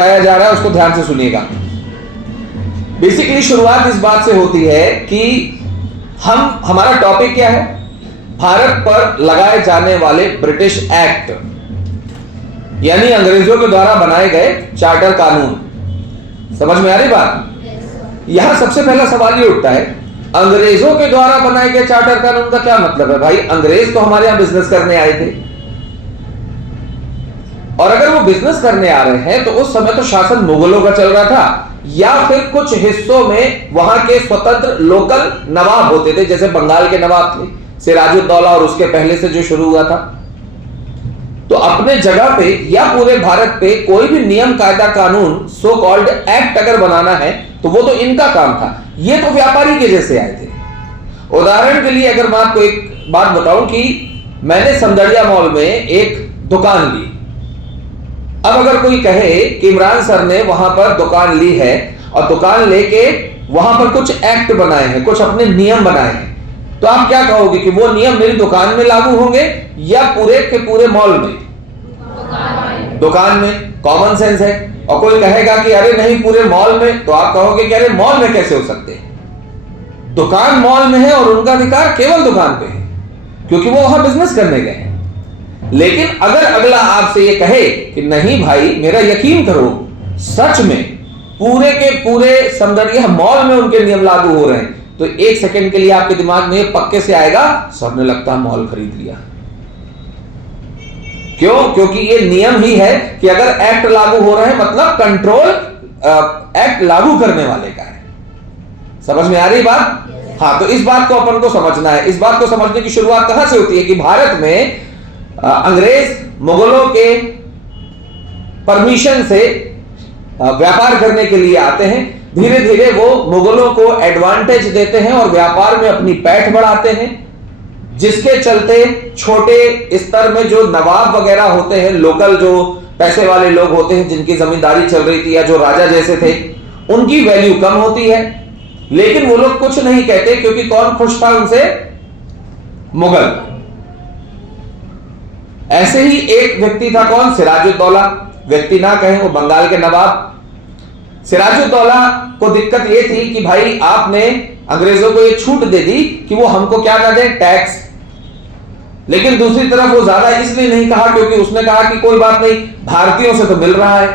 बताया जा रहा है उसको ध्यान से सुनिएगा। बेसिकली शुरुआत इस बात से होती है कि हमारा टॉपिक क्या है, भारत पर लगाए जाने वाले ब्रिटिश एक्ट यानी अंग्रेजों के द्वारा बनाए गए चार्टर कानून। समझ में आ रही बात? यहां सबसे पहला सवाल ये उठता है, अंग्रेजों के द्वारा बनाए गए चार्टर कानून का क्या मतलब है? भाई अंग्रेज तो हमारे यहां बिजनेस करने आए थे, और अगर वो बिजनेस करने आ रहे हैं तो उस समय तो शासन मुगलों का चल रहा था, या फिर कुछ हिस्सों में वहां के स्वतंत्र लोकल नवाब होते थे, जैसे बंगाल के नवाब थे सिराजुद्दौला, और उसके पहले से जो शुरू हुआ था। तो अपने जगह पे या पूरे भारत पे कोई भी नियम कायदा कानून सो कॉल्ड एक्ट अगर बनाना है तो वो तो इनका काम था। ये तो व्यापारी के जैसे आए थे। उदाहरण के लिए अगर मैं आपको एक बात बताऊं कि मैंने समदड़िया मॉल में एक दुकान ली। अब अगर कोई कहे कि इमरान सर ने वहां पर दुकान ली है और दुकान लेके वहां पर कुछ एक्ट बनाए हैं, कुछ अपने नियम बनाए हैं, तो आप क्या कहोगे कि वो नियम मेरी दुकान में लागू होंगे या पूरे के पूरे मॉल में? दुकान में कॉमन सेंस है। और कोई कहेगा कि अरे नहीं पूरे मॉल में, तो आप कहोगे कि अरे मॉल में कैसे हो सकते हैं? दुकान मॉल में है और उनका अधिकार केवल दुकान पे है, क्योंकि वो वहां बिजनेस करने गए हैं। लेकिन अगर अगला आपसे ये कहे कि नहीं भाई मेरा यकीन करो, सच में पूरे के पूरे समदड़िया मॉल में उनके नियम लागू हो रहे हैं, तो एक सेकंड के लिए आपके दिमाग में पक्के से आएगा सबने लगता मॉल खरीद लिया। क्यों? क्योंकि ये नियम ही है कि अगर एक्ट लागू हो रहा है मतलब कंट्रोल एक्ट लागू करने वाले का है। समझ में आ रही बात? हाँ, तो इस बात को अपन को समझना है। इस बात को समझने की शुरुआत कहां से होती है कि भारत में अंग्रेज मुगलों के परमिशन से व्यापार करने के लिए आते हैं। धीरे धीरे वो मुगलों को एडवांटेज देते हैं और व्यापार में अपनी पैठ बढ़ाते हैं, जिसके चलते छोटे स्तर में जो नवाब वगैरह होते हैं, लोकल जो पैसे वाले लोग होते हैं जिनकी जमींदारी चल रही थी या जो राजा जैसे थे, उनकी वैल्यू कम होती है। लेकिन वो लोग कुछ नहीं कहते, क्योंकि कौन खुश था उनसे? मुगल। ऐसे ही एक व्यक्ति था, कौन? सिराजुद्दौला। व्यक्ति ना कहें, वो बंगाल के नवाब। सिराजुद्दौला को दिक्कत ये थी कि भाई आपने अंग्रेजों को ये छूट दे दी कि वो हमको क्या ना दें, टैक्स। लेकिन दूसरी तरफ वो ज्यादा इसलिए नहीं कहा क्योंकि उसने कहा कि कोई बात नहीं, भारतीयों से तो मिल रहा है।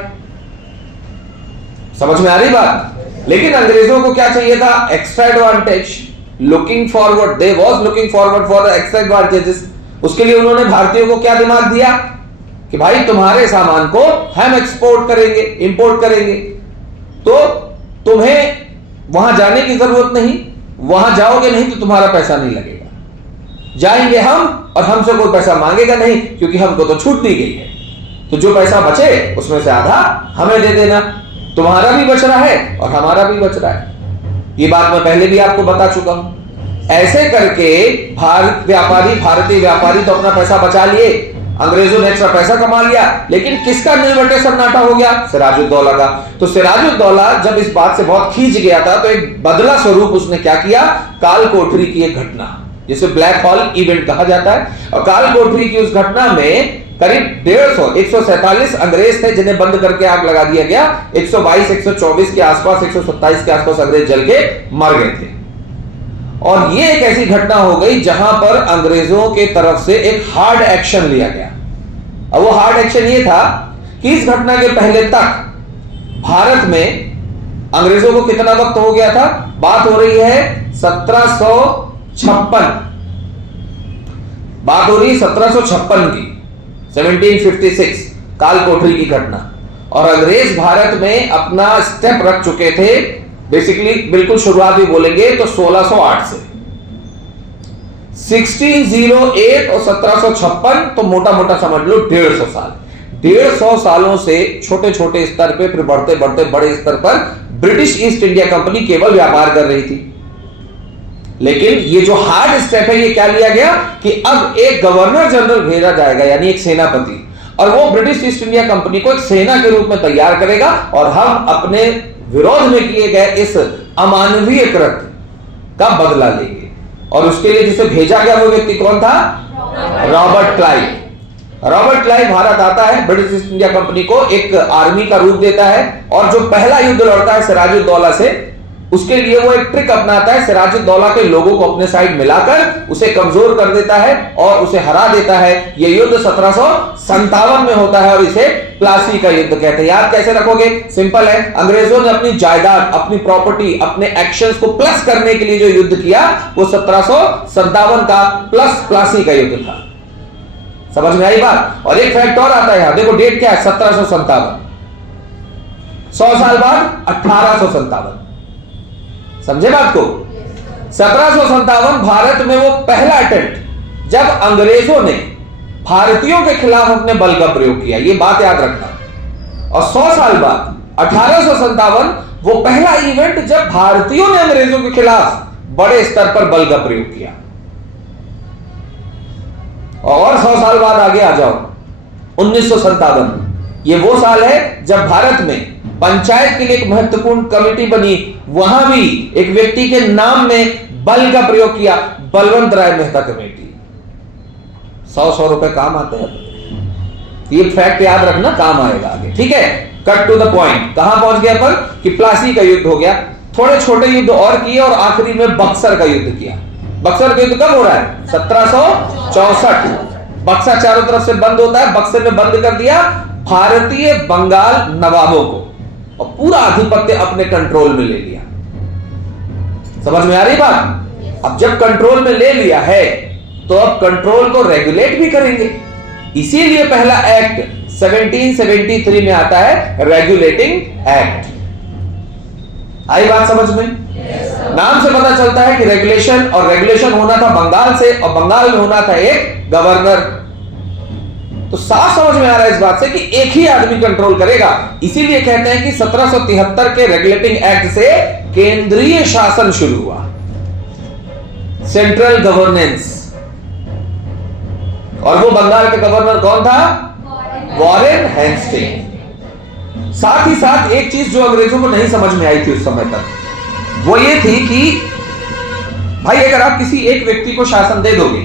समझ में आ रही बात? लेकिन अंग्रेजों को क्या चाहिए था? Extra advantage. Looking forward, they was looking forward for the extra advantages. उसके लिए उन्होंने भारतीयों को क्या दिमाग दिया कि भाई तुम्हारे सामान को हम एक्सपोर्ट करेंगे, इंपोर्ट करेंगे, तो तुम्हें वहां जाने की जरूरत नहीं, वहां जाओगे नहीं तो तुम्हारा पैसा नहीं लगेगा। जाएंगे हम और हमसे कोई पैसा मांगेगा नहीं, क्योंकि हमको तो छूट दी गई है। तो जो पैसा बचे उसमें से आधा हमें दे देना, तुम्हारा भी बच रहा है और हमारा भी बच रहा है। ये बात मैं पहले भी आपको बता चुका हूं। ऐसे करके भारतीय व्यापारी तो अपना पैसा बचा लिए, अंग्रेजों ने एक्स्ट्रा पैसा कमा लिया, लेकिन किसका नीलबटे सन्नाटा हो गया? सिराजुद्दौला का। तो सिराजुद्दौला जब इस बात से बहुत खींच गया था, तो एक बदला स्वरूप उसने क्या किया? काल कोठरी की एक घटना, जिसे ब्लैक हॉल इवेंट कहा जाता है, और काल कोठरी की उस घटना में करीब 147 अंग्रेज थे जिन्हें बंद करके आग लगा दिया गया। 122, 124 के आसपास, 127 के आसपास अंग्रेज जल के मर गए थे। और ये एक ऐसी घटना हो गई जहां पर अंग्रेजों के तरफ से एक हार्ड एक्शन लिया गया। अब वो हार्ड एक्शन ये था कि इस घटना के पहले तक भारत में अंग्रेजों को कितना वक्त हो गया था? बात हो रही है 1756, बात हो रही है 1756 की, 1756 काल कोठरी की घटना। और अंग्रेज भारत में अपना स्टेप रख चुके थे, बेसिकली बिल्कुल शुरुआत भी बोलेंगे तो 1608 से 1608 और 1756, तो मोटा मोटा समझ लो 150 साल। 150 सालों से छोटे छोटे स्तर पे, फिर बढ़ते बढ़ते बड़े स्तर पर ब्रिटिश ईस्ट इंडिया कंपनी केवल व्यापार कर रही थी। लेकिन ये जो हार्ड स्टेप है, ये क्या लिया गया कि अब एक गवर्नर जनरल भेजा जाएगा, यानी एक सेनापति, और वो ब्रिटिश ईस्ट इंडिया कंपनी को एक सेना के रूप में तैयार करेगा, और हम अपने विरोध में किए गए इस अमानवीय कृत्य का बदला लेंगे। और उसके लिए जिसे भेजा गया वो व्यक्ति कौन था? Robert Clive. Robert Clive Bharat आता है, ब्रिटिश ईस्ट इंडिया कंपनी को एक आर्मी का रूप देता है और जो पहला युद्ध लड़ता है सिराजुद्दौला से, उसके लिए वो एक ट्रिक अपनाता है, सिराजुद्दौला के लोगों को अपने साइड मिलाकर उसे कमजोर कर देता है और उसे हरा देता है। यह युद्ध 1757 में होता है और इसे प्लासी का युद्ध कहते हैं। याद कैसे रखोगे? सिंपल है, अंग्रेजों ने अपनी जायदाद, अपनी प्रॉपर्टी, अपने एक्शंस को प्लस करने के लिए जो युद्ध किया वो 1757 का प्लस प्लासी का युद्ध था। समझ में आई बात? और एक फैक्ट और आता है यहां, देखो डेट क्या है, 1757, 100 साल बाद 1857। समझे बात को? 1757 भारत में वो पहला अटेम्प्ट जब अंग्रेजों ने भारतीयों के खिलाफ अपने बल का प्रयोग किया, ये बात याद रखना। और 100 साल बाद 1857 वो पहला इवेंट जब भारतीयों ने अंग्रेजों के खिलाफ बड़े स्तर पर बल का प्रयोग किया। और 100 साल बाद आगे आ जाओ, 1957, ये वो साल है जब भारत में पंचायत के लिए एक महत्वपूर्ण कमेटी बनी, वहां भी एक व्यक्ति के नाम में बल का प्रयोग किया, बलवंत राय मेहता कमेटी। 100 रुपए काम आते हैं, ये फैक्ट याद रखना, काम आएगा आगे। ठीक है, कट टू द पॉइंट। कहां पहुंच गया पर कि प्लासी का युद्ध हो गया, थोड़े छोटे युद्ध और किए और आखिरी में बक्सर का युद्ध किया। बक्सर का युद्ध कब हो रहा है? 1764। बक्सर चारों तरफ से बंद होता है, बक्सर में बंद कर दिया भारतीय बंगाल नवाबों को और पूरा आधिपत्य अपने कंट्रोल में ले लिया। समझ में आ रही बात? अब जब कंट्रोल में ले लिया है तो अब कंट्रोल को रेगुलेट भी करेंगे, इसीलिए पहला एक्ट 1773 में आता है, रेगुलेटिंग एक्ट। आई बात समझ में? नाम से पता चलता है कि रेगुलेशन, और रेगुलेशन होना था बंगाल से और बंगाल में होना था एक गवर्नर। तो साफ समझ में आ रहा है इस बात से कि एक ही आदमी कंट्रोल करेगा। इसीलिए कहते हैं कि 1773 के रेगुलेटिंग एक्ट से केंद्रीय शासन शुरू हुआ, सेंट्रल गवर्नेंस। और वो बंगाल के गवर्नर कौन था? Warren Hasting. साथ ही साथ एक चीज जो अंग्रेजों को नहीं समझ में आई थी उस समय तक, वो ये थी कि भाई अगर आप किसी एक व्यक्ति को शासन दे दोगे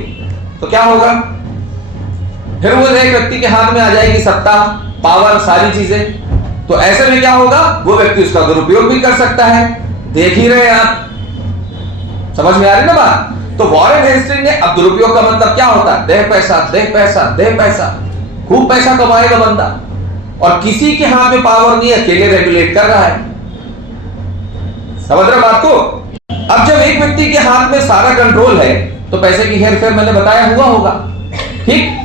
तो क्या होगा? फिर वो एक व्यक्ति के हाथ में आ जाएगी सत्ता, पावर, सारी चीजें। तो ऐसे में क्या होगा? वो व्यक्ति उसका दुरुपयोग भी कर सकता है। देख ही रहे आप, समझ में आ रही ना बात? तो वॉरेन हेस्टिंग ने, अब दुरुपयोग का मतलब क्या होता है? दे पैसा, दे पैसा, दे पैसा, खूब पैसा कमाएगा बंदा और किसी के हाथ में पावर नहीं, अकेले रेगुलेट कर रहा है। समझ रहे बात को? अब जब एक व्यक्ति के हाथ में सारा कंट्रोल है तो पैसे की हेरफेर मैंने बताया हुआ होगा। ठीक,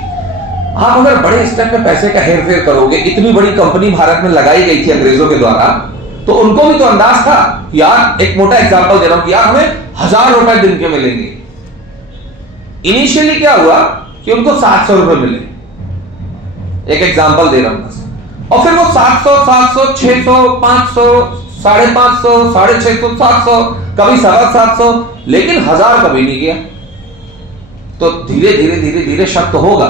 आप अगर बड़े स्तर में पैसे का हेरफेर करोगे, इतनी बड़ी कंपनी भारत में लगाई गई थी अंग्रेजों के द्वारा, तो उनको भी तो अंदाज था कि यार, एक मोटा एग्जांपल दे रहा हूं कि यार हमें 1000 रुपए दिन के मिलेंगे। इनिशियली क्या हुआ कि उनको 700 रुपए मिले, एक एग्जांपल दे रहा हूं बस। और फिर वो 700, 700, 600, 500, 550, 650, 700, कभी 750, लेकिन 1000 कभी नहीं गया। तो धीरे धीरे धीरे धीरे शक तो होगा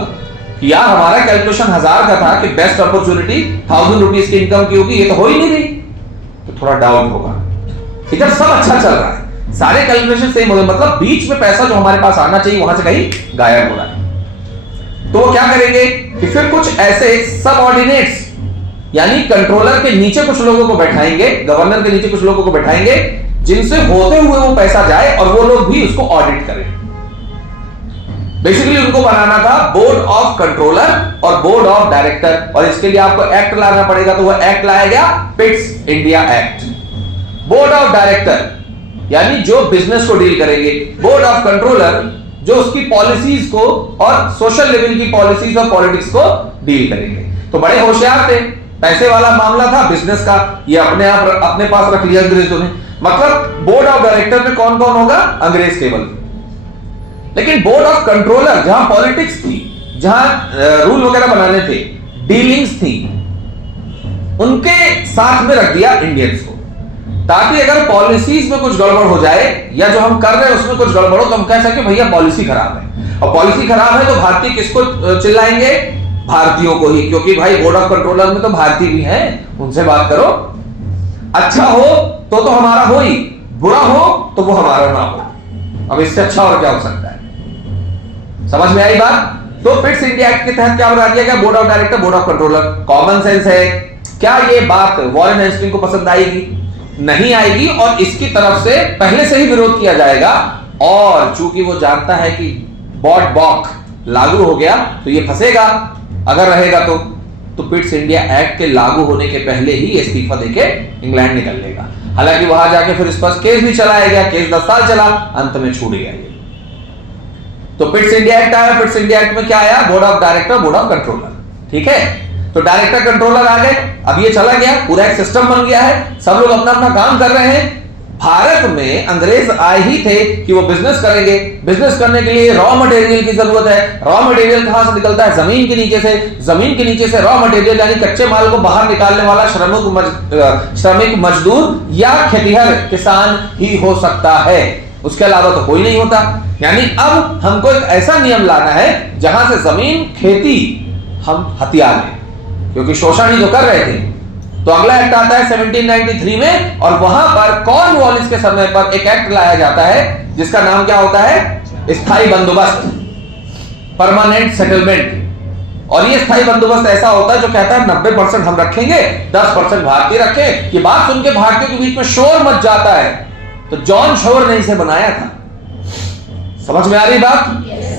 कि यार हमारा कैलकुलेशन 1000 का था कि बेस्ट अपॉर्चुनिटी 1000 रुपीज की इनकम की होगी, ये तो हो ही नहीं रही, तो थोड़ा डाउट होगा। इधर सब अच्छा चल रहा है, सारे कैलकुलेशन सेम हो गए, मतलब बीच में पैसा जो हमारे पास आना चाहिए वहां से कहीं गायब हो रहा है। तो वो क्या करेंगे कि फिर कुछ ऐसे सबऑर्डिनेट्स, यानी कंट्रोलर के नीचे कुछ लोगों को बैठाएंगे, गवर्नर के नीचे कुछ लोगों को बैठाएंगे, जिनसे होते हुए वो पैसा जाए और वो लोग भी उसको ऑडिट करें। बेसिकली उनको बनाना था बोर्ड ऑफ कंट्रोलर और बोर्ड ऑफ डायरेक्टर, और इसके लिए आपको एक्ट लाना पड़ेगा। तो वह एक्ट लाया गया, Pitt's India act. Board of director यानी जो बिजनेस को डील करेंगे, बोर्ड ऑफ कंट्रोलर जो उसकी पॉलिसीज को और सोशल लेवल की पॉलिसीज और पॉलिटिक्स को डील करेंगे। तो बड़े होशियार थे, पैसे वाला मामला था बिजनेस का, ये अपने आप अपने पास रख लिया अंग्रेजों ने। मतलब बोर्ड ऑफ डायरेक्टर में कौन कौन होगा? अंग्रेज केवल। लेकिन बोर्ड ऑफ कंट्रोलर जहां पॉलिटिक्स थी, जहां रूल वगैरह बनाने थे, डीलिंग्स थी, उनके साथ में रख दिया इंडियंस को, ताकि अगर पॉलिसीज में कुछ गड़बड़ हो जाए या जो हम कर रहे हैं उसमें कुछ गड़बड़ हो तो हम कह सके भैया पॉलिसी खराब है। और पॉलिसी खराब है तो भारतीय किसको चिल्लाएंगे? भारतीयों को ही, क्योंकि भाई बोर्ड ऑफ कंट्रोलर में तो भारतीय भी हैं, उनसे बात करो। अच्छा हो तो हमारा हो ही, बुरा हो तो वो हमारा ना हो। अब इससे अच्छा और क्या हो सकता है? समझ में आई बात? तो पिट्स इंडिया एक्ट के तहत क्या बना दिया गया? Board of director, board of controller. Common sense है। क्या ये बात वॉरेन हेस्टिंग को पसंद आएगी? नहीं आएगी, और इसकी तरफ से पहले से ही विरोध किया जाएगा। और चूंकि वो जानता है कि बॉट बॉक लागू हो गया तो ये फंसेगा अगर रहेगा तो पिट्स इंडिया एक्ट के लागू होने के पहले ही इस्तीफा देके इंग्लैंड निकल लेगा। हालांकि वहां जाके फिर इस पर केस भी चलाया गया, केस 10 साल चला, अंत में छूट गया ये। तो पिट्स इंडिया एक्ट आया। पिट्स इंडिया एक्ट में क्या आया? Board of director, board of controller. ठीक है, तो डायरेक्टर कंट्रोलर आ गए। अब ये चला गया, पूरा एक सिस्टम बन गया है, सब लोग अपना अपना काम कर रहे हैं। भारत में अंग्रेज आए ही थे कि वो बिजनेस करेंगे। बिजनेस करने के लिए रॉ मटेरियल की जरूरत है। रॉ मटेरियल कहां से निकलता है? जमीन के नीचे से। जमीन के नीचे से रॉ मटेरियल यानी कच्चे माल को बाहर निकालने वाला श्रमिक मजदूर या खेतिहर किसान ही हो सकता है, उसके अलावा तो कोई नहीं होता। यानी अब हमको एक ऐसा नियम लाना है जहां से जमीन, खेती हम हथिया लें, क्योंकि शोषण ही तो कर रहे थे। तो अगला एक्ट आता है 1793 में, और वहां पर कॉर्नवालिस के समय पर एक एक्ट लाया जाता है जिसका नाम क्या होता है? स्थायी बंदोबस्त, परमानेंट सेटलमेंट। और ये स्थायी बंदोबस्त ऐसा होता है जो कहता है 90% हम रखेंगे, 10% भारतीय रखें। ये बात सुन के भारतीयों के बीच में शोर मच जाता है। तो जॉन शोर ने इसे बनाया था। समझ में आ रही बात?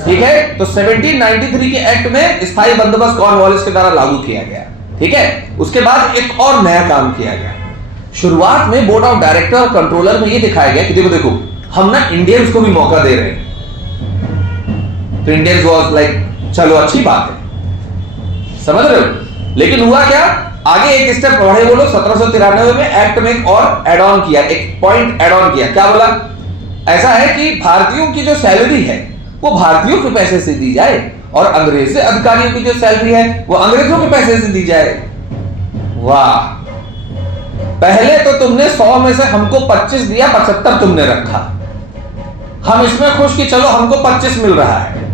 ठीक है, तो 1793 के एक्ट में स्थायी बंदोबस्त कॉर्नवालिस के द्वारा लागू किया गया। ठीक है, उसके बाद एक और नया काम किया गया। शुरुआत में बोर्ड ऑफ डायरेक्टर और कंट्रोलर में ये दिखाया गया कि देखो हम ना इंडियंस को भी मौका दे रहे हैं। तो इंडियंस वाज लाइक चलो अच्छी बात है, समझ रहे हो। लेकिन हुआ क्या? आगे एक स्टेप बढ़े वो लोग। 1793 में एक्ट में एक और एड ऑन किया, एक पॉइंट एड ऑन किया। क्या बोला? ऐसा है कि भारतीयों की जो सैलरी है वो भारतीयों के पैसे से दी जाए, और अंग्रेज अधिकारियों की जो सैलरी है वो अंग्रेजों के पैसे से दी जाए। वाह, पहले तो तुमने 100 में से हमको 25 दिया, 75 तुमने रखा। हम इसमें खुश कि चलो हमको 25 मिल रहा है।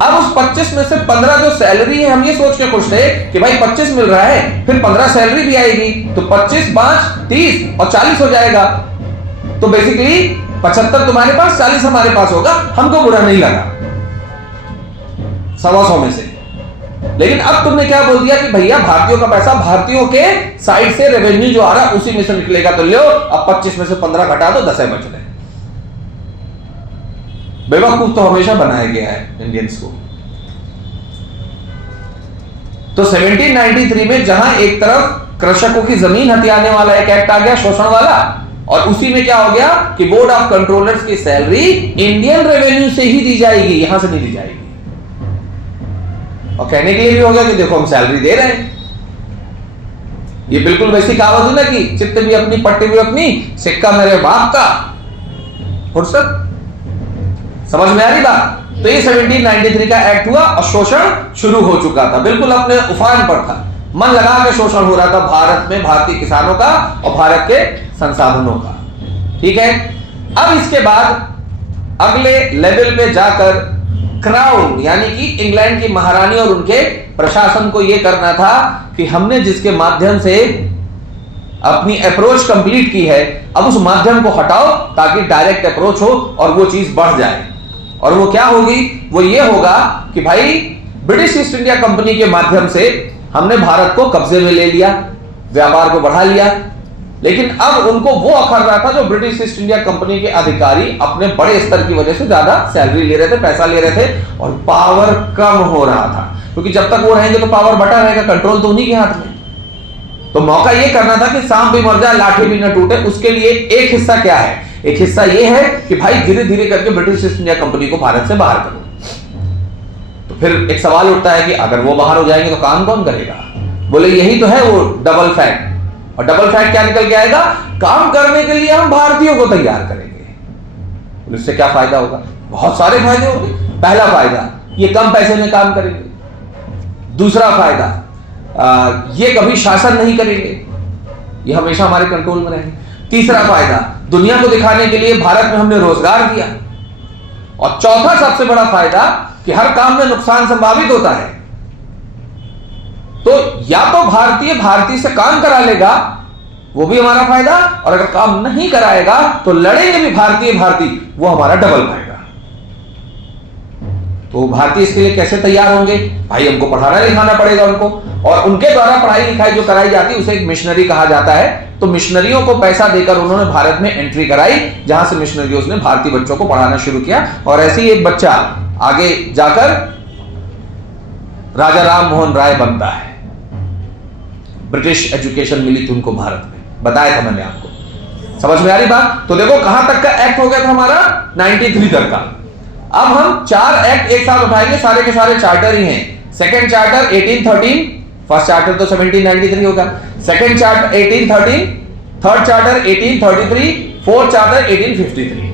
अब उस 25 में से 15 जो सैलरी है, हम ये सोच के खुश थे कि भाई 25 मिल रहा है, फिर 15 सैलरी भी आएगी, तो 25, 5, 30 और 40 हो जाएगा। तो बेसिकली 75 तुम्हारे पास, 40 हमारे पास होगा। हमको बुरा नहीं लगा 100 में से। लेकिन अब तुमने क्या बोल दिया कि भैया भारतीयों का पैसा, भारतीयों के साइड से रेवेन्यू जो आ रहा है उसी में से निकलेगा। तो लो, अब 25 में से 15 घटा दो, 10 बच रहे। बेवकूफ तो हमेशा बनाया गया है इंडियंस को। तो 1793 में जहां एक तरफ कृषकों की जमीन हथियाने वाला एक एक्ट आ गया, शोषण वाला, और उसी में क्या हो गया कि बोर्ड ऑफ कंट्रोलर्स की सैलरी इंडियन रेवेन्यू से ही दी जाएगी, यहां से नहीं दी जाएगी। और कहने के लिए भी हो गया कि देखो हम सैलरी दे रहे हैं। ये बिल्कुल वैसी कहावत है ना कि चित्त भी अपनी, पट्टी भी अपनी, सिक्का मेरे बाप का। फुर्सत? समझ में आ रही बात? तो ये 1793 का एक्ट हुआ और शोषण शुरू हो चुका था, बिल्कुल अपने उफान पर था। मन लगा के शोषण हो रहा था भारत में, भारतीय किसानों का और भारत के संसाधनों का। ठीक है, अब इसके बाद अगले लेवल पे जाकर क्राउन यानी कि इंग्लैंड की महारानी और उनके प्रशासन को यह करना था कि हमने जिसके माध्यम से अपनी अप्रोच कंप्लीट की है, अब उस माध्यम को हटाओ ताकि डायरेक्ट अप्रोच हो और वो चीज बढ़ जाए। और वो क्या होगी? वो ये होगा कि भाई ब्रिटिश ईस्ट इंडिया कंपनी के माध्यम से हमने भारत को कब्जे में ले लिया, व्यापार को बढ़ा लिया। लेकिन अब उनको वो अखर रहा था जो ब्रिटिश ईस्ट इंडिया कंपनी के अधिकारी अपने बड़े स्तर की वजह से ज्यादा सैलरी ले रहे थे, पैसा ले रहे थे, और पावर कम हो रहा था। क्योंकि जब तक वो रहेंगे तो पावर बटा रहेगा, कंट्रोल तो उन्हीं के हाथ में। तो मौका ये करना था कि सांप भी मर जाए, लाठी भी न टूटे। उसके लिए एक हिस्सा क्या है? एक हिस्सा ये है कि भाई धीरे धीरे करके ब्रिटिश ईस्ट इंडिया कंपनी को भारत से बाहर करो। तो फिर एक सवाल उठता है कि अगर वो बाहर हो जाएंगे तो काम कौन करेगा? बोले यही तो है वो डबल फैक्ट। और डबल फैक्ट क्या निकल के आएगा? काम करने के लिए हम भारतीयों को तैयार करेंगे। इससे क्या फायदा होगा? बहुत सारे फायदे होंगे। पहला फायदा, ये कम पैसे में काम करेंगे। दूसरा फायदा, ये कभी शासन नहीं करेंगे, ये हमेशा हमारे कंट्रोल में रहेंगे। तीसरा फायदा, दुनिया को दिखाने के लिए भारत में हमने रोजगार दिया। और चौथा सबसे बड़ा फायदा कि हर काम में नुकसान संभावित होता है। तो या तो भारतीय से काम करा लेगा, वो भी हमारा फायदा, और अगर काम नहीं कराएगा तो लड़ेंगे भी भारतीय, वो हमारा डबल फायदा। तो भारतीय इसके लिए कैसे तैयार होंगे? भाई हमको पढ़ाना लिखाना पड़ेगा उनको, और उनके द्वारा पढ़ाई लिखाई जो कराई जाती है उसे एक मिशनरी कहा जाता है। तो मिशनरियों को पैसा देकर उन्होंने भारत में एंट्री कराई, जहां से मिशनरियों ने भारतीय बच्चों को पढ़ाना शुरू किया, और ऐसे ही एक बच्चा आगे जाकर राजा राम मोहन राय बनता है। ब्रिटिश एजुकेशन मिली थी उनको भारत में, बताया था मैंने आपको। समझ में आ रही बात? तो देखो कहां तक का एक्ट हो गया था हमारा, 93 तक का। अब हम 4 एक्ट एक साथ उठाएंगे, सारे के सारे चार्टर ही हैं। सेकंड चार्टर 1813, फर्स्ट चार्टर तो 1793 होगा, second charter 1813, third charter 1833, fourth charter 1853।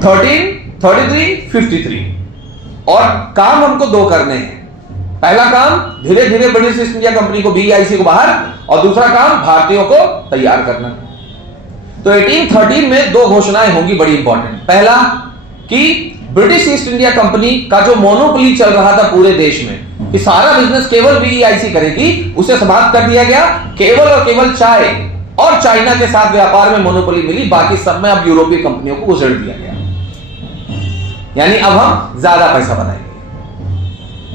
13, 33, 53। और काम हमको दो करने हैं। पहला काम धीरे धीरे ब्रिटिश ईस्ट इंडिया कंपनी को, BEIC को बाहर, और दूसरा काम भारतीयों को तैयार करना। तो 1813 में दो घोषणाएं होंगी बड़ी इंपॉर्टेंट। पहला कि ब्रिटिश ईस्ट इंडिया कंपनी का जो मोनोपोली चल रहा था पूरे देश में कि सारा बिजनेस केवल BEIC करेगी, उसे समाप्त कर दिया गया। केवल और केवल चाय और चाइना के साथ व्यापार में मोनोपोली मिली, बाकी सब में अब यूरोपीय कंपनियों को घुसेड़ दिया गया। यानी अब हम ज्यादा पैसा बनाएंगे।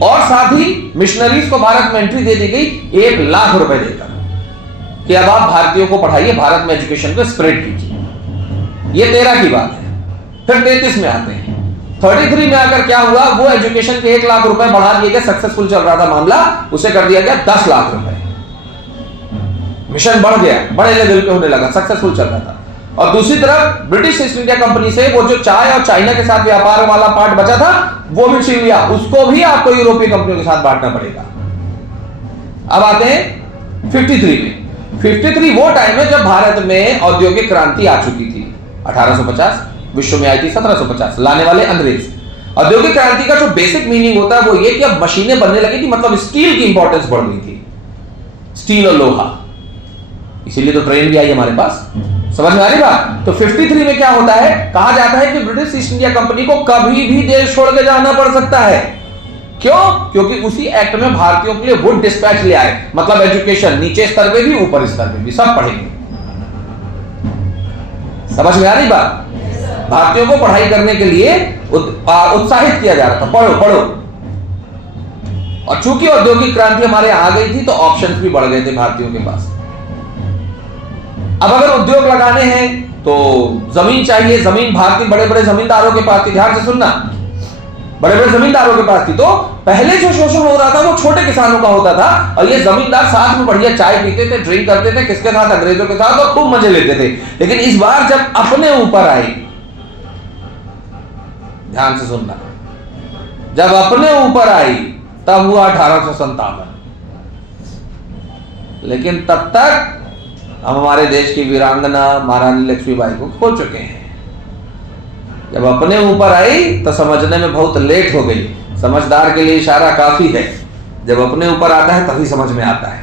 और साथ ही मिशनरीज को भारत में एंट्री दे दी गई 1 लाख रुपए देकर कि अब आप भारतीयों को पढ़ाइए, भारत में एजुकेशन को स्प्रेड कीजिए। ये 13 की बात है। फिर 33 में आते हैं। 33 में आकर क्या हुआ, वो एजुकेशन के 1 लाख रुपए बढ़ा दिए गए। सक्सेसफुल चल रहा था मामला, उसे कर दिया गया 10 लाख रुपए। मिशन बढ़ गया, बड़े लेवल पे होने लगा, सक्सेसफुल चल रहा था। और दूसरी तरफ ब्रिटिश ईस्ट इंडिया कंपनी से वो जो चाय और चाइना के साथ व्यापार वाला पार्ट बचा था, वो भी छीन लिया, उसको भी आपको यूरोपीय कंपनियों के साथ बांटना पड़ेगा। अब आते हैं 53 में। 53 वो टाइम है जब भारत में औद्योगिक क्रांति आ चुकी थी। 1850 विश्व में आई थी 1750, लाने वाले अंग्रेज। औद्योगिक क्रांति का जो बेसिक मीनिंग होता है वो ये कि अब मशीनें बनने लगी थी, मतलब स्टील की इंपॉर्टेंस बढ़ गई थी, स्टील और लोहा। इसीलिए तो ट्रेन भी आई हमारे पास। समझ में आ रही बात? तो 53 में क्या होता है, कहा जाता है कि ब्रिटिश ईस्ट इंडिया कंपनी को कभी भी देश छोड़ के जाना पड़ सकता है। क्यों? क्योंकि उसी एक्ट में भारतीयों के लिए वुड डिस्पैच ले आए, मतलब एजुकेशन नीचे स्तर पे भी ऊपर स्तर पे भी सब पढ़ेंगे। समझ में आ रही बात? भारतीयों को पढ़ाई करने के लिए उत्साहित किया जा रहा था, पढ़ो पढ़ो। और चूंकि औद्योगिक क्रांति हमारे आ गई थी तो ऑप्शंस भी बढ़ गए थे भारतीयों के पास। अब अगर उद्योग लगाने हैं तो जमीन चाहिए। जमीन भारतीय बड़े बड़े जमींदारों के पास थी। ध्यान से सुनना, बड़े बड़े जमींदारों के पास थी। तो पहले जो शोषण हो रहा था वो छोटे किसानों का होता था, और ये जमींदार साथ में बढ़िया चाय पीते थे, ड्रिंक करते थे, किसके साथ? अंग्रेजों के साथ, और खूब मजे लेते थे। लेकिन इस बार जब अपने ऊपर आई, ध्यान से सुनना, जब अपने ऊपर आई तब हुआ 1857। लेकिन तब तक हम हमारे देश की वीरांगना महारानी लक्ष्मीबाई को खो चुके हैं। जब अपने ऊपर आई तो समझने में बहुत लेट हो गई। समझदार के लिए इशारा काफी है, जब अपने ऊपर आता है तभी समझ में आता है।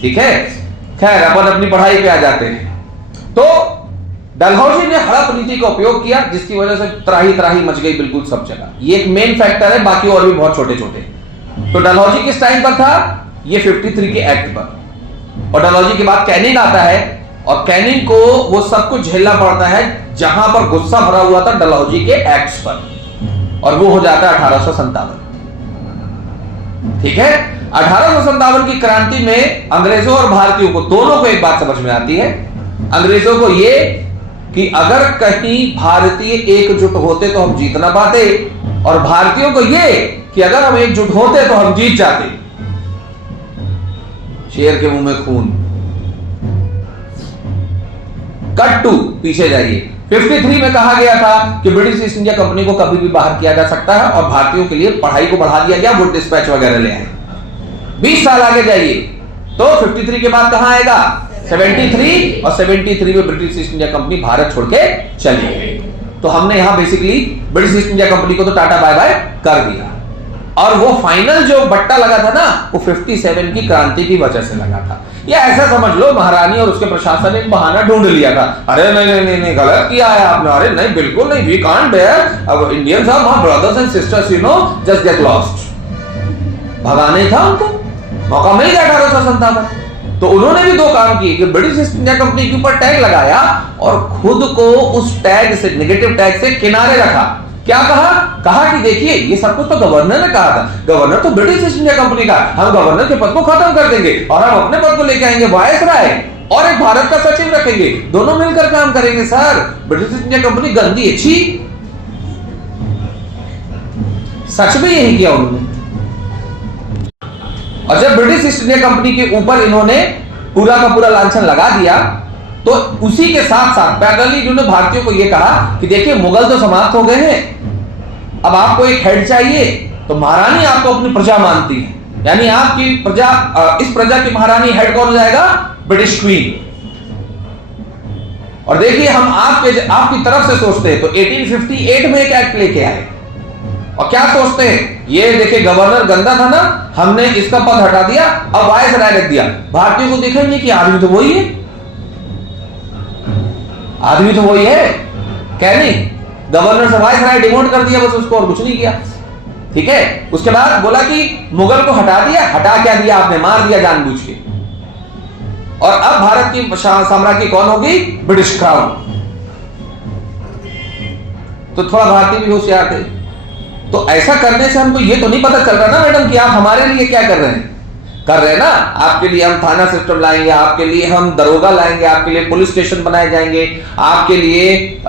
ठीक है, खैर अपन अपनी पढ़ाई पे आ जाते हैं। तो डलहौजी ने हड़प नीति का उपयोग किया, जिसकी वजह से त्राही त्राही मच गई बिल्कुल सब जगह। ये एक मेन फैक्टर है, बाकी और भी बहुत छोटे छोटे। तो डलहौजी किस टाइम पर था? ये 53 के एक्ट पर। और डलहौजी के बाद कैनिंग आता है, और कैनिंग को वो सब कुछ झेलना पड़ता है जहां पर गुस्सा भरा हुआ था डलहौजी के एक्ट्स पर, और वो हो जाता है 1857। ठीक है, 1857 की क्रांति में अंग्रेजों और भारतीयों को दोनों को एक बात समझ में आती है। अंग्रेजों को ये कि अगर कहीं भारतीय एकजुट होते तो हम जीत ना पाते, और भारतीयों को ये कि अगर हम एकजुट होते तो हम जीत जाते। शेर के मुंह में खून। कट टू पीछे जाइए। 53 में कहा गया था कि ब्रिटिश ईस्ट इंडिया कंपनी को कभी भी बाहर किया जा सकता है, और भारतीयों के लिए पढ़ाई को बढ़ा दिया गया, वुड डिस्पैच वगैरह ले आए। 20 साल आगे जाइए तो 53 के बाद कहां आएगा? 73, और 73 में British east India company Bharat छोड़ के चली गई। तो हमने यहां basically British east India company को तो टाटा बाय बाय कर दिया, और वो फाइनल जो बट्टा लगा था ना, वो 57 की क्रांति की वजह से लगा था। या ऐसा समझ लो, महारानी और उसके प्रशासन ने एक बहाना ढूंढ लिया था। अरे नहीं नहीं नहीं, गलत किया है आपने। अरे नहीं, बिल्कुल नहीं, वी कांट बेयर, अब Indians are my brothers and sisters, you know, just get lost. भगाने था उनको, मौका मिल गया 1857। तो उन्होंने भी दो काम किए कि ब्रिटिश ईस्ट इंडिया कंपनी के ऊपर टैग लगाया और खुद को उस टैग से, नेगेटिव टैग से किनारे रखा। क्या कहा कि देखिए ये सब कुछ तो गवर्नर ने कहा था, गवर्नर तो ब्रिटिश ईस्ट इंडिया कंपनी का, हम गवर्नर के पद को खत्म कर देंगे और हम अपने पद को लेके आएंगे वायसराय और एक भारत का सचिव रखेंगे, दोनों मिलकर काम करेंगे। Sir British east India company गंदी अच्छी, सच में यही किया उन्होंने। और जब ब्रिटिश ईस्ट इंडिया कंपनी के ऊपर इन्होंने पूरा का पूरा लांछन लगा दिया तो उसी के साथ साथ पैरेलली इन्होंने भारतीयों को यह कहा कि देखिए मुगल तो समाप्त हो गए हैं, अब आपको एक हेड चाहिए, तो महारानी आपको अपनी प्रजा मानती है, यानी आपकी प्रजा, इस प्रजा की महारानी हेड कौन हो जाएगा? British queen. और देखिए हम आपकी तरफ से सोचते हैं, तो 1858 में एक एक्ट लेके आए और क्या सोचते हैं, ये देखिए गवर्नर गंदा था ना, हमने इसका पद हटा दिया, अब वायसराय रख दिया। भारतीयों को देखा नहीं कि आदमी तो वही है, आदमी तो वही है, क्या नहीं, गवर्नर से वायसराय डिमोट कर दिया बस उसको, और कुछ नहीं किया। ठीक है, उसके बाद बोला कि मुगल को हटा दिया, हटा क्या दिया आपने? मार दिया जानबूझ के। और अब भारत की साम्राज्य कौन होगी? British crown. तो थोड़ा भारतीय भी होशियार थे। तो ऐसा करने से हमको ये तो नहीं पता चल रहा ना मैडम कि आप हमारे लिए क्या कर रहे हैं, ना, आपके लिए हम थाना सिस्टम लाएंगे, आपके लिए हम दरोगा लाएंगे, आपके लिए पुलिस स्टेशन बनाए जाएंगे, आपके लिए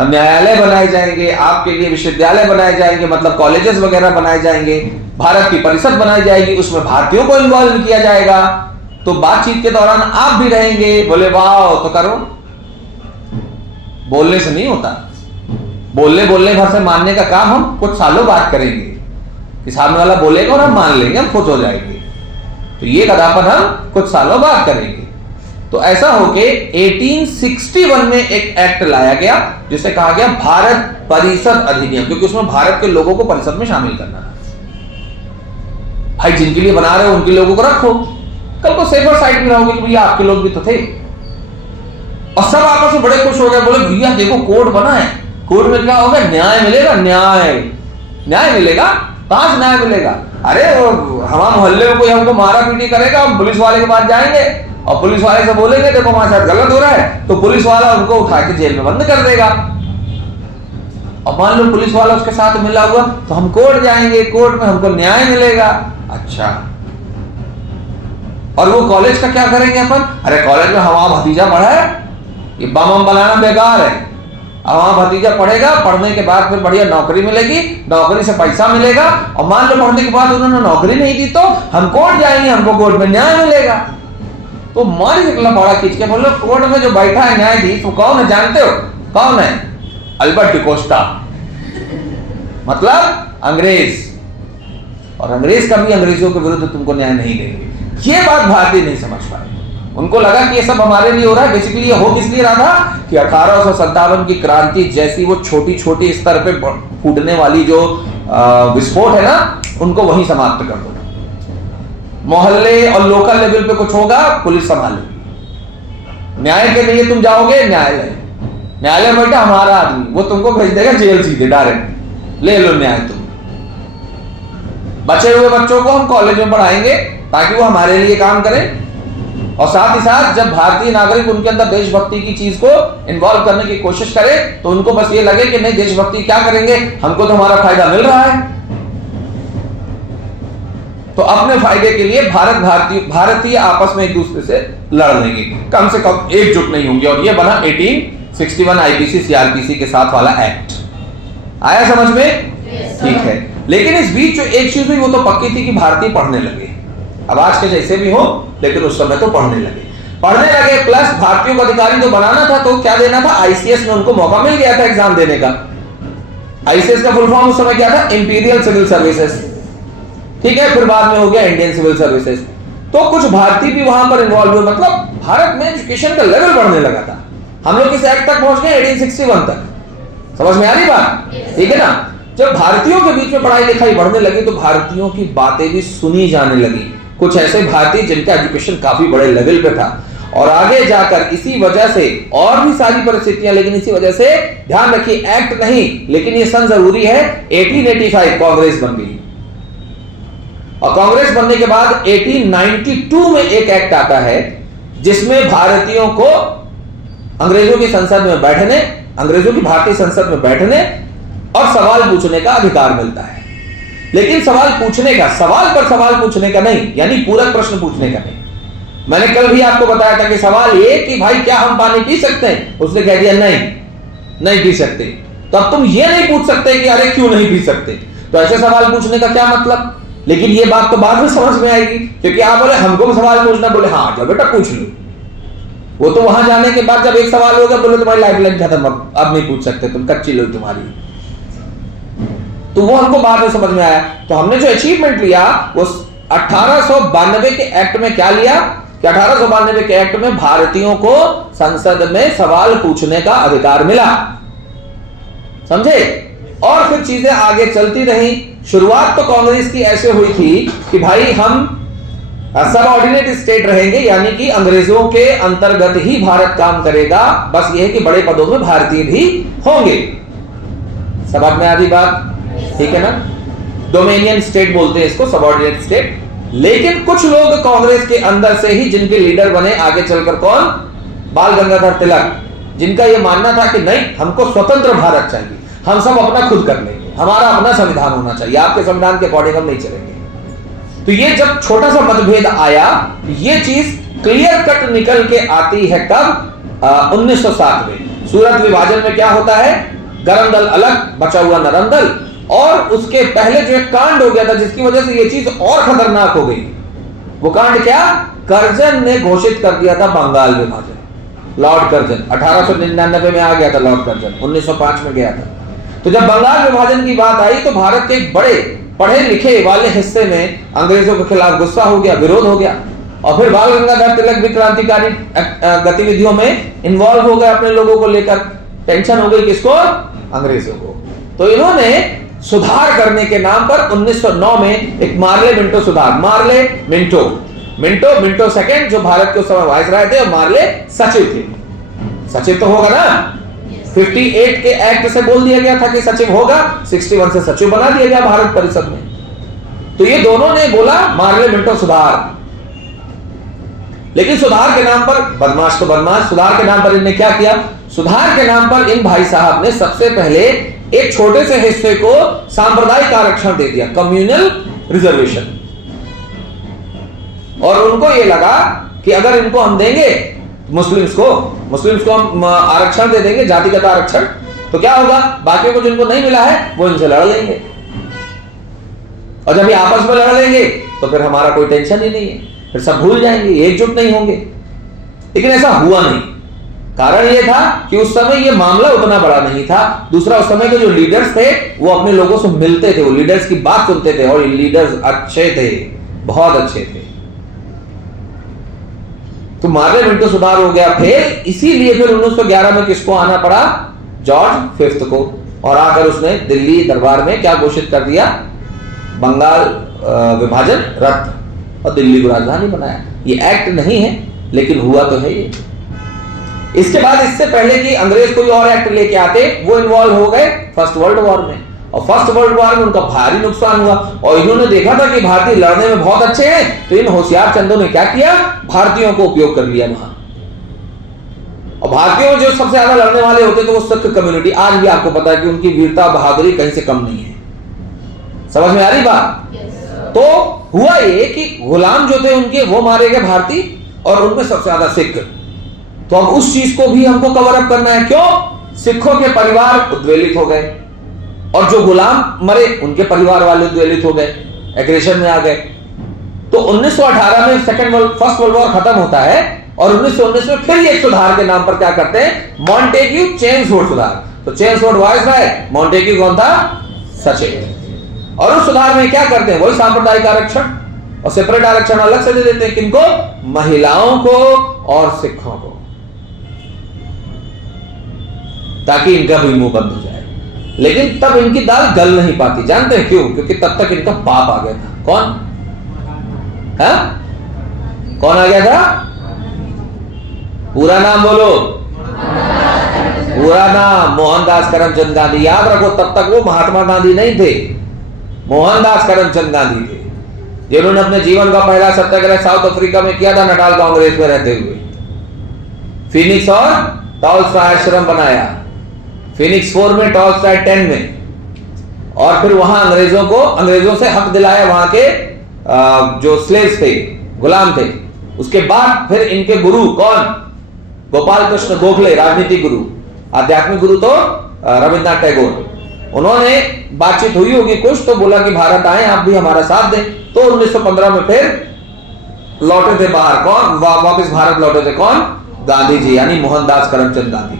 न्यायालय बनाए जाएंगे, आपके लिए विश्वविद्यालय बनाए जाएंगे, मतलब कॉलेजेस वगैरह बनाए जाएंगे, भारत की परिषद बनाई जाएगी, उसमें भारतीयों को इन्वॉल्व किया जाएगा। तो बातचीत के दौरान आप भी रहेंगे, बोले वाह तो करो। बोलने से नहीं होता, बोलने भर से मानने का काम हम कुछ सालों बाद करेंगे कि सामने वाला बोलेगा और हम मान लेंगे, हम खुश हो जाएंगे। तो ये गधापन हम कुछ सालों बाद करेंगे। तो ऐसा होके 1861 में एक एक्ट लाया गया जिसे कहा गया भारत परिषद अधिनियम, क्योंकि उसमें भारत के लोगों को परिषद में शामिल करना है। भाई जिनके लिए बना रहे हो उनके लोगों को रखो, कल को सेफर साइड में रहोगे कि भैया आपके लोग भी तो थे। और सब आपस में बड़े खुश हो गए, बोले भैया देखो कोड बना है, कोड में क्या होगा? न्याय मिलेगा, न्याय मिलेगा। कहां से न्याय मिलेगा? अरे हमारे मोहल्ले में कोई हमको मारा पीटी करेगा, हम पुलिस वाले के पास जाएंगे और पुलिस वाले से बोलेंगे देखो हमारे साथ गलत हो रहा है, तो पुलिस वाला उनको उठा के जेल में बंद कर देगा। और मान लो पुलिस वाला उसके साथ मिला हुआ, तो हम कोर्ट जाएंगे, कोर्ट में हमको न्याय मिलेगा। अच्छा, और वो कॉलेज का क्या करेंगे अपन? अरे कॉलेज में हमारा भतीजा पढ़ा है, ये बम बनाना बेकार है, हमारा भतीजा पढ़ेगा, पढ़ने के बाद फिर बढ़िया नौकरी मिलेगी, नौकरी से पैसा मिलेगा, और मान लो पढ़ने के बाद उन्होंने नौकरी नहीं दी तो हम कोर्ट जाएंगे, हमको कोर्ट में न्याय मिलेगा। तो मारी निकला बड़ा खींच के, बोलो कोर्ट में जो बैठा है न्यायाधीश वो कौन है जानते हो? कौन है? अल्बर्ट डिकोस्टा, मतलब अंग्रेज। और अंग्रेज कभी अंग्रेजों के विरुद्ध तुमको न्याय नहीं देंगे। ये बात भारतीय नहीं समझ पाए, उनको लगा कि ये सब हमारे लिए हो रहा है। बेसिकली ये हो किस लिए रहा था कि 1857 की क्रांति जैसी वो छोटी छोटी स्तर पे फूटने वाली जो विस्फोट है ना, उनको वहीं समाप्त कर दो। मोहल्ले और लोकल लेवल पे कुछ होगा, पुलिस संभालेगी। न्याय के लिए तुम जाओगे न्यायालय में बैठा हमारा आदमी, वो तुमको भेज देगा जेल सीधे डायरेक्ट, ले लो न्याय तुम। बचे हुए बच्चों को हम कॉलेज में पढ़ाएंगे ताकि वो हमारे लिए काम करें, और साथ ही साथ जब भारतीय नागरिक उनके अंदर देशभक्ति की चीज को इन्वॉल्व करने की कोशिश करे तो उनको बस ये लगे कि नहीं देशभक्ति क्या करेंगे, हमको तो हमारा फायदा मिल रहा है। तो अपने फायदे के लिए भारतीय आपस में एक दूसरे से लड़ लेंगे, कम से कम एकजुट नहीं होंगे। और ये बना 1861 आईपीसी सीआरपीसी के साथ वाला एक्ट। आया समझ में? ठीक है। लेकिन इस बीच जो एक चीज हुई वो तो पक्की थी कि भारतीय पढ़ने लगे। अब आज के जैसे भी हो, लेकिन उस समय तो पढ़ने लगे। प्लस भारतीयों को अधिकारी तो बनाना था, तो क्या देना था? आईसीएस में उनको मौका मिल गया था एग्जाम देने का। आईसीएस का फुल फॉर्म उस समय क्या था? Imperial civil services. ठीक है, फिर बाद में हो गया इंडियन सिविल सर्विसेज। तो कुछ भारतीय भी वहां पर इन्वॉल्व हुए, मतलब भारत में एजुकेशन का लेवल बढ़ने लगा था। हम लोग किस एक्ट तक पहुंच गए? 1861 तक। समझ में आ रही बात? ठीक है ना। जब भारतीयों के बीच में पढ़ाई लिखाई बढ़ने लगी तो भारतीयों की बातें भी सुनी जाने लगी। कुछ ऐसे भारतीय जिनका एजुकेशन काफी बड़े लेवल पे था, और आगे जाकर इसी वजह से और भी सारी परिस्थितियां, लेकिन इसी वजह से ध्यान रखिए एक्ट नहीं, लेकिन ये सन जरूरी है, 1885 कांग्रेस बन गई। और कांग्रेस बनने के बाद 1892 में एक एक्ट आता है जिसमें भारतीयों को अंग्रेजों की संसद में बैठने, अंग्रेजों की भारतीय संसद में बैठने और सवाल पूछने का अधिकार मिलता है। लेकिन सवाल पूछने का, सवाल पर सवाल पूछने का नहीं, यानी पूरक प्रश्न पूछने का नहीं। मैंने कल भी आपको बताया था कि सवाल ये कि भाई क्या हम पानी पी सकते हैं, उसने कह दिया नहीं, नहीं पी सकते। तो अब तुम ये नहीं पूछ सकते कि अरे क्यों नहीं पी सकते, तो ऐसे सवाल पूछने का क्या मतलब। लेकिन ये बात तो बाद में समझ में आएगी, क्योंकि आप बोले हमको भी सवाल पूछना, बोले हाँ जाओ बेटा पूछ लो। वो तो वहां जाने के बाद जब एक सवाल हो गया, बोले तुम्हारी लाइफ लाइन खत्म, अब नहीं पूछ सकते, तुम कच्ची लो तुम्हारी। तो वो हमको बाद में समझ में आया। तो हमने जो अचीवमेंट लिया वो 1892 के एक्ट में क्या लिया कि 1892 के एक्ट में भारतीयों को संसद में सवाल पूछने का अधिकार मिला, समझे। और फिर चीजें आगे चलती रही। शुरुआत तो कांग्रेस की ऐसे हुई थी कि भाई हम सबऑर्डिनेट स्टेट रहेंगे, यानी कि अंग्रेजों के अंतर्गत ही भारत काम करेगा, बस यह है कि बड़े पदों में भारतीय भी होंगे। समझ में आ रही बात, ठीक है ना। डोमेनियन स्टेट बोलते हैं इसको, सबऑर्डिनेट स्टेट। लेकिन कुछ लोग कांग्रेस के अंदर से ही जिनके लीडर बने आगे चलकर, कौन, बाल गंगाधर तिलक, जिनका यह मानना था कि नहीं हमको स्वतंत्र भारत चाहिए, हम सब अपना खुद कर लेंगे, हमारा अपना संविधान होना चाहिए, आपके संविधान के अकॉर्डिंग हम नहीं चलेंगे। तो ये जब छोटा सा मतभेद आया, ये चीज क्लियर कट निकल के आती है कब, 1907 में। सूरत विभाजन में क्या होता है, गरम दल अलग, बचा हुआ नरम दल। और उसके पहले जो एक कांड हो गया था जिसकी वजह से ये चीज और खतरनाक हो गई, वो कांड क्या, कर्जन ने घोषित कर दिया था बंगाल विभाजन। लॉर्ड कर्जन 1899 में आ गया था, लॉर्ड कर्जन 1905 में गया था। तो जब बंगाल विभाजन की बात आई तो भारत के एक बड़े पढ़े लिखे वाले हिस्से में अंग्रेजों के खिलाफ गुस्सा हो गया, विरोध हो गया। और फिर बाल गंगाधर तिलक भी क्रांतिकारी गतिविधियों में इन्वॉल्व हो गए, अपने लोगों को लेकर। टेंशन हो गई किसको, अंग्रेजों को। तो इन्होंने सुधार करने के नाम पर 1909 में एक मार्ले मिंटो सुधार, मार्ले मिंटो, मिंटो सेकंड जो भारत के उस समय वाइसराय थे, और मार्ले सचिव थे। सचिव तो होगा ना, 58 के एक्ट से बोल दिया गया था कि सचिव होगा, 61 से सचिव बना दिया गया भारत परिषद में। तो ये दोनों ने बोला मार्ले मिंटो सुधार। लेकिन सुधार के नाम पर, बदमाश तो बदमाश, सुधार के नाम पर इन्होंने क्या किया, सुधार के नाम पर इन भाई साहब ने सबसे पहले एक छोटे से हिस्से को सांप्रदायिक आरक्षण दे दिया, कम्युनल रिजर्वेशन। और उनको यह लगा कि अगर इनको हम देंगे मुस्लिम्स को हम आरक्षण दे देंगे, जातिगत आरक्षण, तो क्या होगा, बाकियों को जिनको नहीं मिला है वो इनसे लड़ लेंगे, और जब ये आपस में लड़ लेंगे तो फिर हमारा कोई टेंशन ही नहीं है, फिर सब भूल जाएंगे, एकजुट नहीं होंगे। लेकिन ऐसा हुआ नहीं। कारण यह था कि उस समय यह मामला उतना बड़ा नहीं था। दूसरा, उस समय के जो लीडर्स थे वो अपने लोगों से मिलते थे, वो लीडर्स की बात सुनते थे, और लीडर्स अच्छे थे, बहुत अच्छे थे। तो मार्ले मिंटो सुधार हो गया फेल। इसीलिए फिर 1911 में किसको आना पड़ा, जॉर्ज फिफ्थ को। और आकर उसने दिल्ली दरबार में क्या घोषित कर दिया, बंगाल विभाजन रद्द, और दिल्ली को राजधानी बनाया। ये एक्ट नहीं है लेकिन हुआ तो है ये। इसके बाद, इससे पहले कि अंग्रेज कोई और एक्ट लेके आते, वो इन्वॉल्व हो गए फर्स्ट वर्ल्ड वॉर में। और फर्स्ट वर्ल्ड वॉर में उनका भारी नुकसान हुआ, और इन्होंने देखा था कि भारतीय लड़ने में बहुत अच्छे हैं, तो इन होशियार चंदों ने क्या किया, भारतीयों को उपयोग कर लिया वहां। और भारतीयों में जो सबसे ज्यादा लड़ने वाले होते थे वो सिख कम्युनिटी। आज भी आपको पता है कि उनकी वीरता बहादुरी कहीं से कम नहीं है। समझ में आ रही बात। तो हुआ ये कि गुलाम जो थे उनके, वो मारे गए भारतीय, और उनमें सबसे ज्यादा सिख। तो अब उस चीज को भी हमको कवर अप करना है। क्यों, सिखों के परिवार उद्वेलित हो गए, और जो गुलाम मरे उनके परिवार वाले उद्वेलित हो गए, एग्रेशन में आ गए। तो 1918 में फर्स्ट वर्ल्ड वॉर खत्म होता है, और 1919 में फिर एक सुधार के नाम पर क्या करते हैं, मॉन्टेग्यू चेम्सफोर्ड सुधार। तो चेम्सफोर्ड वाइसराय, मॉन्टेग्यू कौन था, सचिव। और उस सुधार में क्या करते हैं, वही सांप्रदायिक आरक्षण, और सेपरेट आरक्षण अलग से दे देते हैं। किनको, महिलाओं को और सिखों को, ताकि इनका भी मुंह बंद हो जाए। लेकिन तब इनकी दाल गल नहीं पाती। जानते हैं क्यों, क्योंकि तब तक इनका बाप आ गया था। कौन है, कौन आ गया था, पूरा नाम बोलो, पूरा नाम मोहनदास करमचंद गांधी। याद रखो, तब तक वो महात्मा गांधी नहीं थे, मोहनदास करमचंद गांधी थे। जिन्होंने अपने जीवन का पहला सत्याग्रह साउथ अफ्रीका में किया था, नटाल कांग्रेस में रहते हुए। फिनिक्स और टॉलस्टॉय आश्रम बनाया, फिनिक्स 4 में, टॉलस्टॉय 10 में, और फिर वहां अंग्रेजों से हक दिलाया वहां के जो स्लेव्स थे, गुलाम थे। उसके बाद फिर इनके गुरु कौन? गोपाल कृष्ण गोखले, राजनीतिक गुरु। आध्यात्मिक गुरु तो रविन्द्रनाथ टैगोर। उन्होंने बातचीत हुई होगी कुछ, तो बोला कि भारत आए, आप भी हमारा साथ दें। तो 1915 में फिर लौटे थे बाहर, कौन? वापस भारत लौटे थे कौन? गांधी जी, यानी मोहनदास करमचंद गांधी।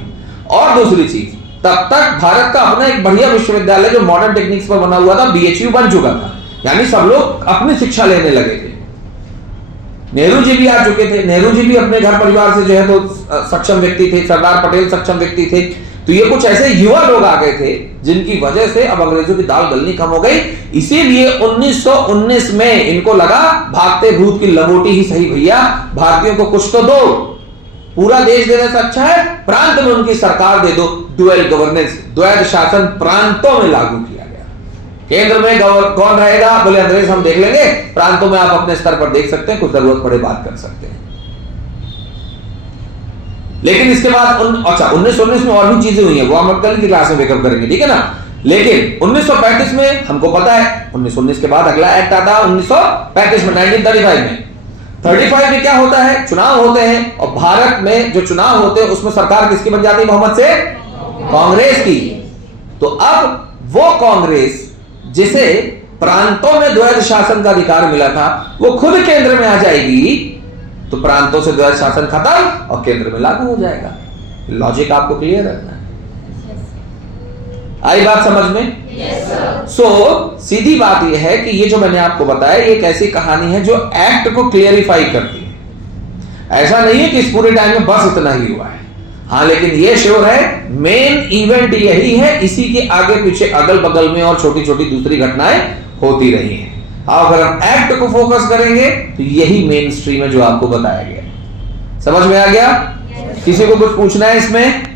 और दूसरी चीज, तब तक भारत का अपना एक बढ़िया विश्वविद्यालय जो मॉडर्न टेक्निक्स पर बना हुआ था, BHU बन चुका था, यानी सब लोग अपनी शिक्षा लेने लगे थे। नेहरू जी भी आ चुके थे, नेहरू जी भी अपने घर परिवार से जो है तो सक्षम व्यक्ति थे, सरदार पटेल सक्षम व्यक्ति थे। तो ये कुछ ऐसे युवा लोग आ गए थे जिनकी वजह से अब अंग्रेजों की दाल गलनी कम हो गई। इसीलिए 1919 में इनको लगा भागते भूत की लंगोटी ही सही भैया, भारतीयों को कुछ तो दो, पूरा देश देने से अच्छा है प्रांत में उनकी सरकार दे दो। डुअल गवर्नेंस, द्वैध शासन प्रांतों में लागू किया गया। केंद्र में कौन रहेगा? बोले अंग्रेज हम देख लेंगे, प्रांतों में आप अपने स्तर पर देख सकते हैं, कुछ जरूरत पड़े बात कर सकते हैं। लेकिन इसके बाद 1919 में और भी चीजें हुई हैं, वो हम कल की क्लास में बेकअप करेंगे, ठीक है ना। लेकिन 1935 में हमको पता है 1919 के बाद अगला एक्ट आता है 1935 में, 1935 में। 35 में क्या होता है? चुनाव होते हैं, और भारत में जो चुनाव होते हैं उसमें सरकार किसकी बन जाती है? बहुमत से कांग्रेस की। तो अब वो कांग्रेस जिसे प्रांतों में द्वैध शासन का अधिकार मिला था, वो खुद केंद्र में आ जाएगी, तो प्रांतों से द्वैध शासन खत्म और केंद्र में लागू हो जाएगा। लॉजिक आपको क्लियर रखना है। आई बात समझ में? सो सीधी बात यह है कि ये जो मैंने आपको बताया, ये एक ऐसी कहानी है जो एक्ट को क्लियरिफाई करती है। ऐसा नहीं है कि इस पूरे टाइम में बस इतना ही हुआ है। हाँ, लेकिन ये श्योर है मेन इवेंट यही है, इसी के आगे पीछे अगल बगल में और छोटी छोटी दूसरी घटनाएं होती रही हैं। अगर हम एक्ट को फोकस करेंगे तो यही मेन स्ट्रीम है जो आपको बताया गया। समझ में आ गया? किसी को कुछ पूछना है इसमें?